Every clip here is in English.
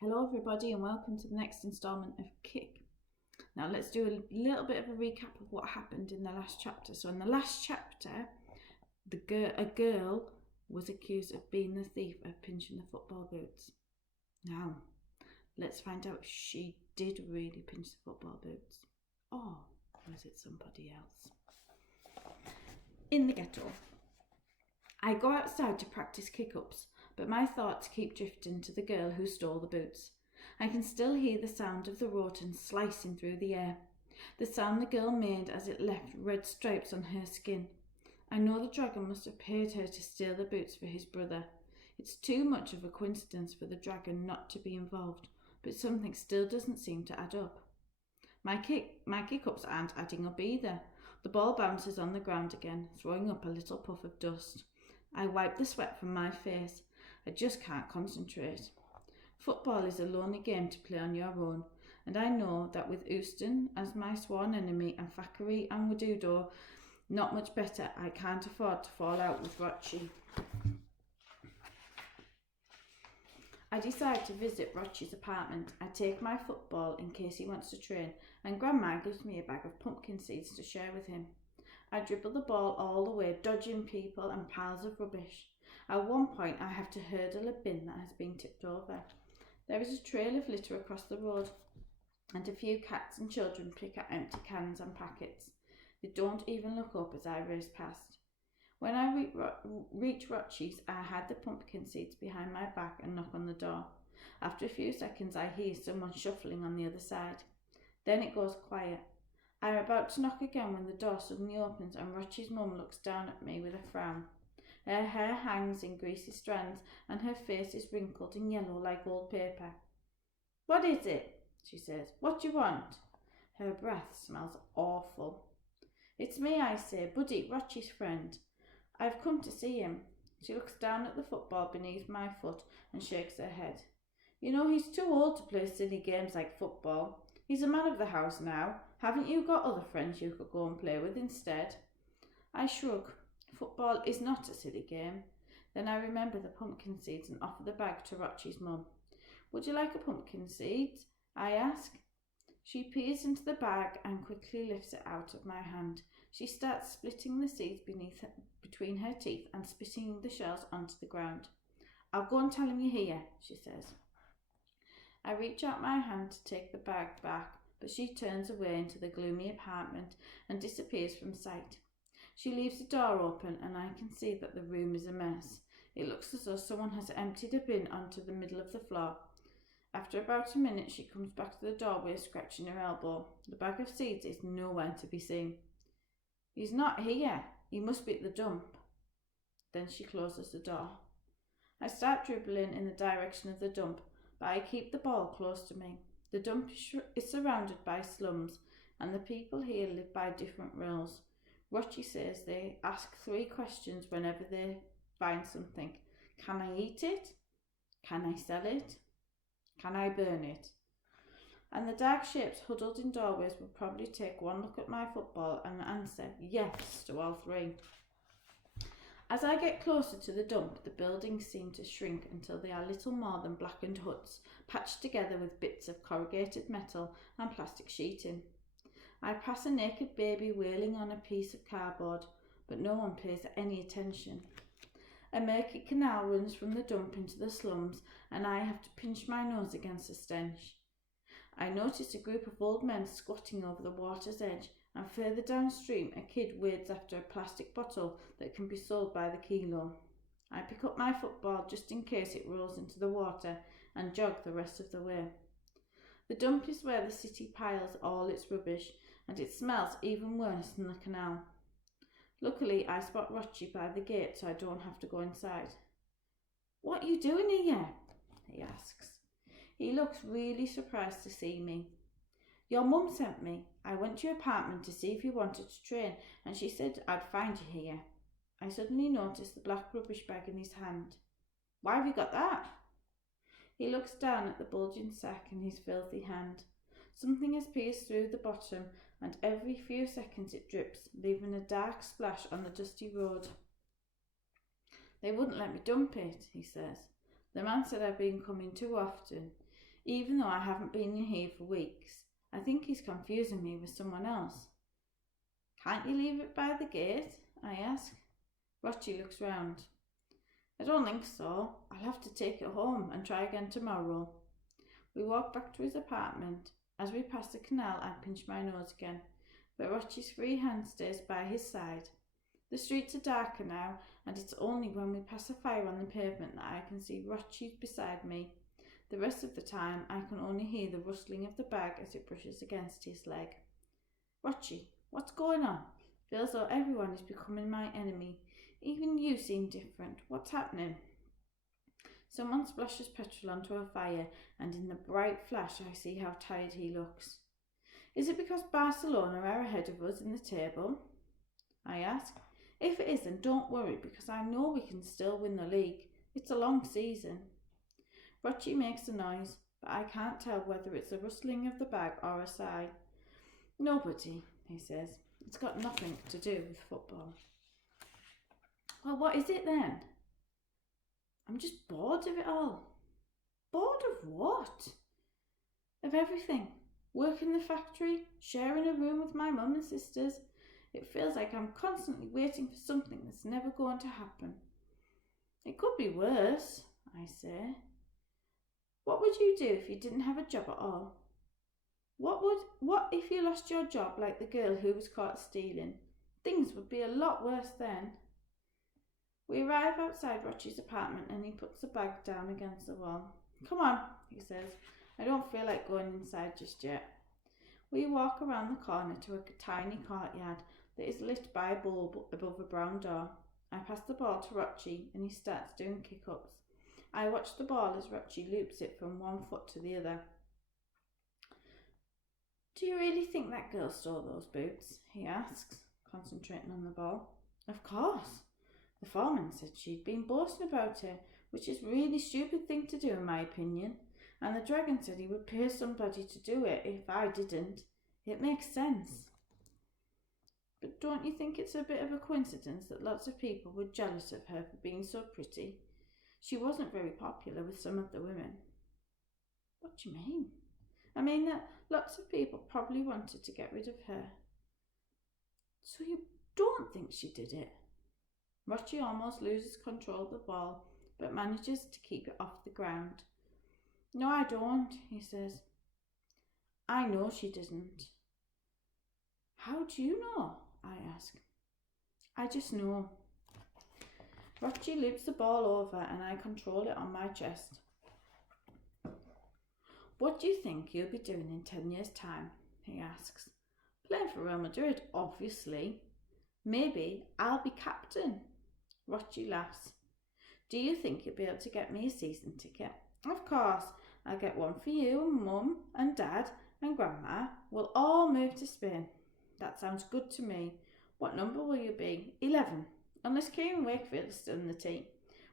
Hello everybody and welcome to the next instalment of Kick. Now let's do a little bit of a recap of what happened in the last chapter. So in the last chapter, a girl was accused of being the thief of pinching the football boots. Now, let's find out if she did really pinch the football boots. Or was it somebody else? In the ghetto, I go outside to practice kick-ups, but my thoughts keep drifting to the girl who stole the boots. I can still hear the sound of the rotten slicing through the air, the sound the girl made as it left red stripes on her skin. I know the dragon must have paid her to steal the boots for his brother. It's too much of a coincidence for the dragon not to be involved, but something still doesn't seem to add up. My kick-ups aren't adding up either. The ball bounces on the ground again, throwing up a little puff of dust. I wipe the sweat from my face. I just can't concentrate. Football is a lonely game to play on your own, and I know that with Euston as my sworn enemy and Thackeray and Wadudo not much better, I can't afford to fall out with Rochi. I decide to visit Rochi's apartment. I take my football in case he wants to train, and Grandma gives me a bag of pumpkin seeds to share with him. I dribble the ball all the way, dodging people and piles of rubbish. At one point, I have to hurdle a bin that has been tipped over. There is a trail of litter across the road, and a few cats and children pick at empty cans and packets. They don't even look up as I race past. When I reach Rochi's, I hide the pumpkin seeds behind my back and knock on the door. After a few seconds, I hear someone shuffling on the other side. Then it goes quiet. I am about to knock again when the door suddenly opens and Rochi's mum looks down at me with a frown. Her hair hangs in greasy strands and her face is wrinkled and yellow like old paper. "What is it?" she says. "What do you want?" Her breath smells awful. "It's me," I say, "Buddy, Rochi's friend. I've come to see him." She looks down at the football beneath my foot and shakes her head. "You know, he's too old to play silly games like football. He's a man of the house now. Haven't you got other friends you could go and play with instead?" I shrug. Football is not a silly game. Then I remember the pumpkin seeds and offer the bag to Rochi's mum. "Would you like a pumpkin seed?" I ask. She peers into the bag and quickly lifts it out of my hand. She starts splitting the seeds between her teeth and spitting the shells onto the ground. "I'll go and tell him you're here," she says. I reach out my hand to take the bag back, but she turns away into the gloomy apartment and disappears from sight. She leaves the door open and I can see that the room is a mess. It looks as though someone has emptied a bin onto the middle of the floor. After about a minute, she comes back to the doorway, scratching her elbow. The bag of seeds is nowhere to be seen. "He's not here. He must be at the dump." Then she closes the door. I start dribbling in the direction of the dump, but I keep the ball close to me. The dump is surrounded by slums, and the people here live by different rules. Rochi says they ask 3 questions whenever they find something. Can I eat it? Can I sell it? Can I burn it? And the dark shapes huddled in doorways will probably take one look at my football and answer yes to all 3. As I get closer to the dump, the buildings seem to shrink until they are little more than blackened huts, patched together with bits of corrugated metal and plastic sheeting. I pass a naked baby wailing on a piece of cardboard, but no one pays any attention. A murky canal runs from the dump into the slums, and I have to pinch my nose against the stench. I notice a group of old men squatting over the water's edge, and further downstream a kid wades after a plastic bottle that can be sold by the kilo. I pick up my football just in case it rolls into the water and jog the rest of the way. The dump is where the city piles all its rubbish, and it smells even worse than the canal. Luckily, I spot Rochi by the gate so I don't have to go inside. "What are you doing here?" he asks. He looks really surprised to see me. "Your mum sent me. I went to your apartment to see if you wanted to train, and she said I'd find you here." I suddenly notice the black rubbish bag in his hand. "Why have you got that?" He looks down at the bulging sack in his filthy hand. Something has pierced through the bottom, and every few seconds it drips, leaving a dark splash on the dusty road. "They wouldn't let me dump it," he says. "The man said I've been coming too often. even though I haven't been in here for weeks. I think he's confusing me with someone else. Can't you leave it by the gate? I ask. Rochi looks round. I don't think so. I'll have to take it home and try again tomorrow. We walk back to his apartment. As we pass the canal, I pinch my nose again, but Rochi's free hand stays by his side. The streets are darker now, and it's only when we pass a fire on the pavement that I can see Rochi beside me. The rest of the time, I can only hear the rustling of the bag as it brushes against his leg. Rochi, what's going on? Feels though everyone is becoming my enemy. Even you seem different. What's happening? Someone splashes petrol onto a fire, and in the bright flash I see how tired he looks. Is it because Barcelona are ahead of us in the table? I ask. If it isn't, don't worry, because I know we can still win the league. It's a long season. Rochi makes a noise, but I can't tell whether it's a rustling of the bag or a sigh. Nobody, he says. It's got nothing to do with football. Well, what is it then? I'm just bored of it all. Bored of what? Of everything. Work in the factory, sharing a room with my mum and sisters. It feels like I'm constantly waiting for something that's never going to happen. It could be worse, I say. What would you do if you didn't have a job at all? What if you lost your job like the girl who was caught stealing? Things would be a lot worse then. We arrive outside Rochi's apartment and he puts the bag down against the wall. Come on, he says. I don't feel like going inside just yet. We walk around the corner to a tiny courtyard that is lit by a bulb above a brown door. I pass the ball to Rochi and he starts doing kick-ups. I watch the ball as Rochi loops it from one foot to the other. Do you really think that girl stole those boots? He asks, concentrating on the ball. Of course. The foreman said she'd been boasting about her, which is a really stupid thing to do in my opinion. And the dragon said he would pay somebody to do it if I didn't. It makes sense. But don't you think it's a bit of a coincidence that lots of people were jealous of her for being so pretty? She wasn't very popular with some of the women. What do you mean? I mean that lots of people probably wanted to get rid of her. So you don't think she did it? Rochi almost loses control of the ball, but manages to keep it off the ground. No, I don't, he says. I know she didn't. How do you know? I ask. I just know. Rochi loops the ball over and I control it on my chest. What do you think you'll be doing in 10 years' time? He asks. Playing for Real Madrid, obviously. Maybe I'll be captain. Rochi laughs. Do you think you'll be able to get me a season ticket? Of course. I'll get one for you and Mum and Dad and Grandma. We'll all move to Spain. That sounds good to me. What number will you be? 11. Unless Kieran Wakefield is still in the team,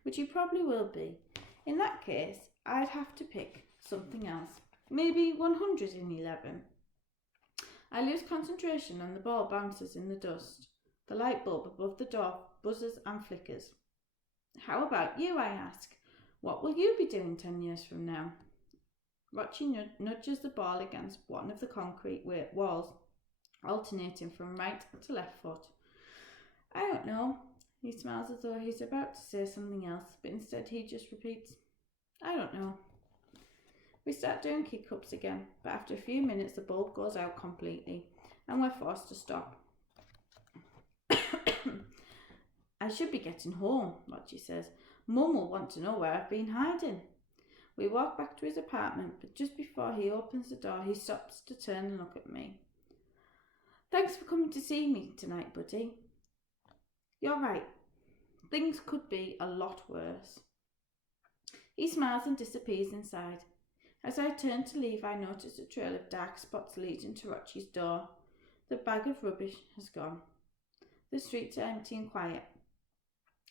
which he probably will be. In that case, I'd have to pick something else. Maybe 111. I lose concentration and the ball bounces in the dust. The light bulb above the door buzzes and flickers. How about you, I ask. What will you be doing 10 years from now? Rochi nudges the ball against one of the concrete walls, alternating from right to left foot. I don't know. He smiles as though he's about to say something else, but instead he just repeats, I don't know. We start doing kick-ups again, but after a few minutes the bulb goes out completely, and we're forced to stop. I should be getting home, Rochi says. Mum will want to know where I've been hiding. We walk back to his apartment, but just before he opens the door, he stops to turn and look at me. Thanks for coming to see me tonight, buddy. You're right. Things could be a lot worse. He smiles and disappears inside. As I turn to leave, I notice a trail of dark spots leading to Rochi's door. The bag of rubbish has gone. The streets are empty and quiet.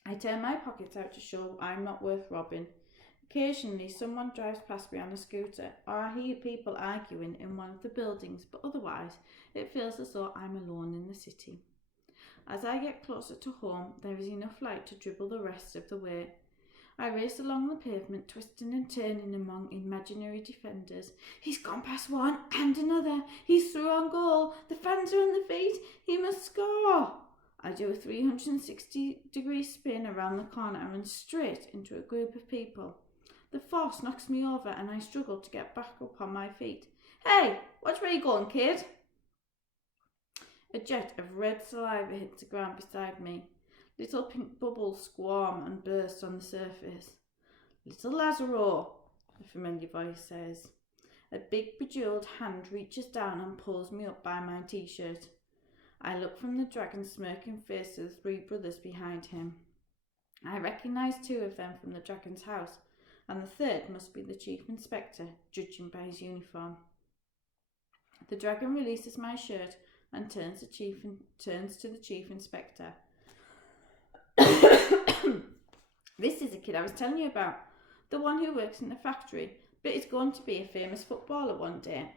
I turn my pockets out to show I'm not worth robbing. Occasionally, someone drives past me on a scooter, or I hear people arguing in one of the buildings, but otherwise, it feels as though I'm alone in the city. As I get closer to home, there is enough light to dribble the rest of the way. I raced along the pavement, twisting and turning among imaginary defenders. He's gone past one and another. He's through on goal. The fans are on the feet. He must score. I do a 360-degree spin around the corner and straight into a group of people. The force knocks me over and I struggle to get back up on my feet. Hey, watch where you're going, kid. A jet of red saliva hits the ground beside me. Little pink bubbles squirm and burst on the surface. Little Lazaro, a familiar voice says. A big bejeweled hand reaches down and pulls me up by my t-shirt. I look from the dragon's smirking face to the three brothers behind him. I recognise two of them from the dragon's house, and the third must be the chief inspector, judging by his uniform. The dragon releases my shirt and turns to the chief inspector. This is the kid I was telling you about, the one who works in the factory, but is going to be a famous footballer one day.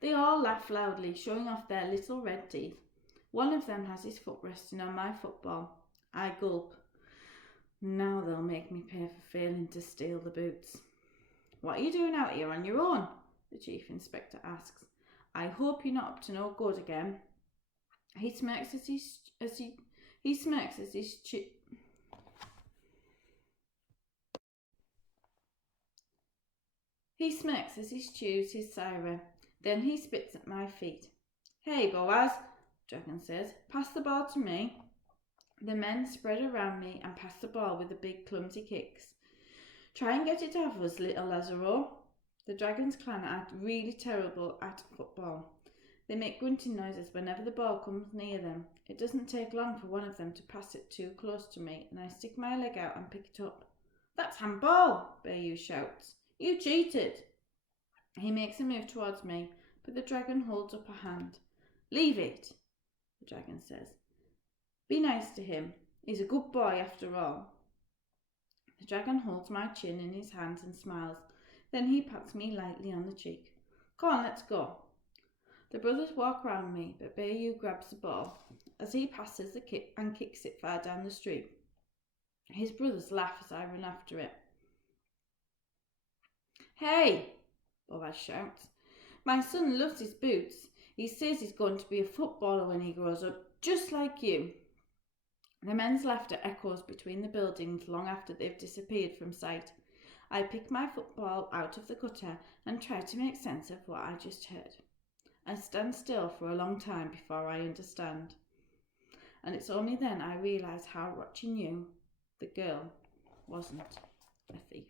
They all laugh loudly, showing off their little red teeth. One of them has his foot resting on my football. I gulp. Now they'll make me pay for failing to steal the boots. What are you doing out here on your own? The chief inspector asks. I hope you're not up to no good again. He smirks as he chews his siren. Then he spits at my feet. Hey, Boaz, Dragon says, pass the ball to me. The men spread around me and pass the ball with the big clumsy kicks. Try and get it off us, little Lazaro. The Dragon's clan are really terrible at football. They make grunting noises whenever the ball comes near them. It doesn't take long for one of them to pass it too close to me, and I stick my leg out and pick it up. That's handball, Bayou shouts. You cheated. He makes a move towards me, but the dragon holds up a hand. Leave it, the dragon says. Be nice to him. He's a good boy after all. The dragon holds my chin in his hands and smiles. Then he pats me lightly on the cheek. Come on, let's go. The brothers walk round me, but Bayou grabs the ball as he passes the kick and kicks it far down the street. His brothers laugh as I run after it. Hey, Boaz shouts. My son loves his boots. He says he's going to be a footballer when he grows up, just like you. The men's laughter echoes between the buildings long after they've disappeared from sight. I pick my football out of the gutter and try to make sense of what I just heard. I stand still for a long time before I understand. And it's only then I realise how Rochi knew the girl wasn't a thief.